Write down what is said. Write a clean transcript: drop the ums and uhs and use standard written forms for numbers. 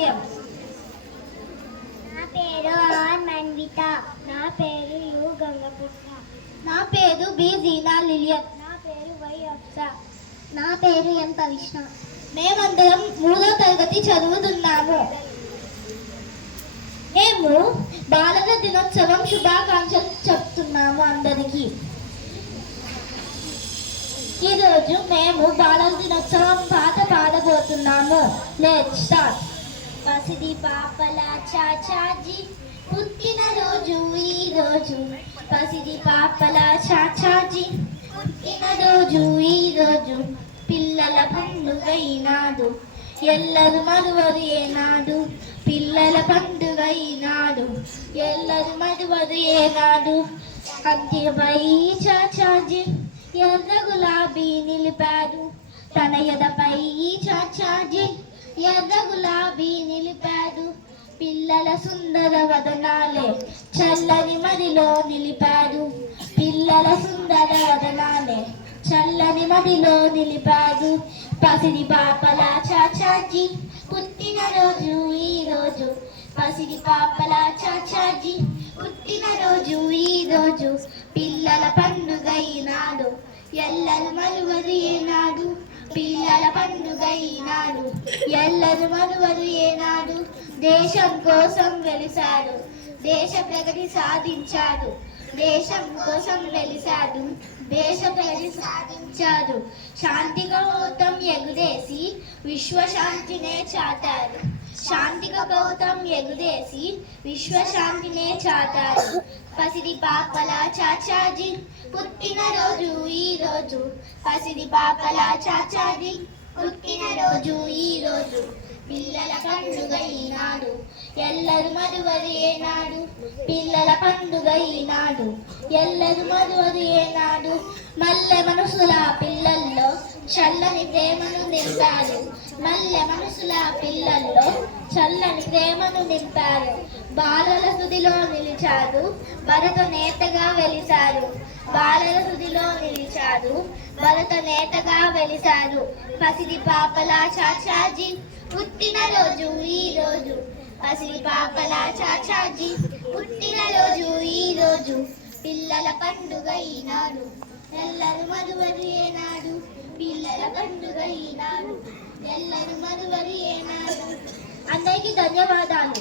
పరిచయం. నా పేరు ఆర్ మన్విత. నా పేరు యు గంగపుట్ట. నా పేరు బి జీనా లిలియన్. నా పేరు వై అఫ్స. నా పేరు ఎం కవిష్ణ. మేమందరం 3వ తరగతి చదువుతున్నాము. మేము బాలల దినోత్సవం శుభాకాంక్షలు చెప్తున్నాము అందరికీ. ఈరోజు మేము బాలల దినోత్సవం పాట పాడబోతున్నాము. Let's start. పసిడి పాపల చాచాజీ పుట్టినరోజు ఈరోజు. పసిడి పాపల చాచాజీ పుట్టినరోజు ఈరోజు. పిల్లల పండుగ ఈనాడు ఎల్లరు మరువరు ఏనాడు. పిల్లల పండుగ ఈనాడు ఎల్లరు మరువరు ఏనాడు. కంటిపై చాచాజీ ఎర్ర గులాబీ నిలిపాడు. తన ఎదపై చాచాజీ ఎర్ర గులాబీ నిలిపాడు. పిల్లల సుందర వదనాలే చల్లని మదిలో నిలిపాడు. పిల్లల సుందర వదనాలే చల్లని మదిలో నిలిపాడు. పసిడి పాపల చాచాజీ పుట్టినరోజు ఈరోజు. పసిడి పాపల చాచాజీ పుట్టినరోజు ఈరోజు. పిల్లల పండుగ ఈనాడు ఎల్లరు మరువరు ఏనాడు. పిల్లల పండుగ ఈనాడు ఎల్లరు మరువరు ఏనాడు. దేశం కోసం వెలిశాడు, దేశ ప్రగతి సాధించాడు. దేశం కోసం వెలిశాడు, దేశ ప్రగతి సాధించాడు. శాంతి గౌతం ఎగురేసి విశ్వశాంతినే చాటాడు. శాంతి గౌతం ఎగురేసి విశ్వశాంతినే చాటాడు. పసిడి పాపల చాచాజీ పుట్టినరోజు ఈరోజు. పసిడి పాపల చాచాజీ పుట్టినరోజు ఈరోజు. పిల్లల పండుగ ఈనాడు ఎల్లరు మరువరు ఏనాడు. పిల్లల పండుగ ఈనాడు ఎల్లరు మరువరు ఏనాడు. మల్లె మనసుల పిల్లల్లో చల్లని ప్రేమను నింపారు. మల్లె మనసుల పిల్లల్లో చల్లని ప్రేమను నింపారు. బాలల హృదిలో నిలిచాడు, భరత నేతగా వెలిశారు. బాలల హృదిలో నిలిచాడు, భరత నేతగా వెలిశారు. పసిడి పాపల చాచాజీ పుట్టినరోజు ఈరోజు. పసిడి పాపల చాచాజీ పుట్టినరోజు ఈరోజు. పిల్లల పండుగ ఈనాడు ఎల్లరు మరువరు ఏనాడు. పిల్లల పండుగ ఈనాడు ఎల్లరు మరువరు ఏనాడు. అందరికీ ధన్యవాదాలు.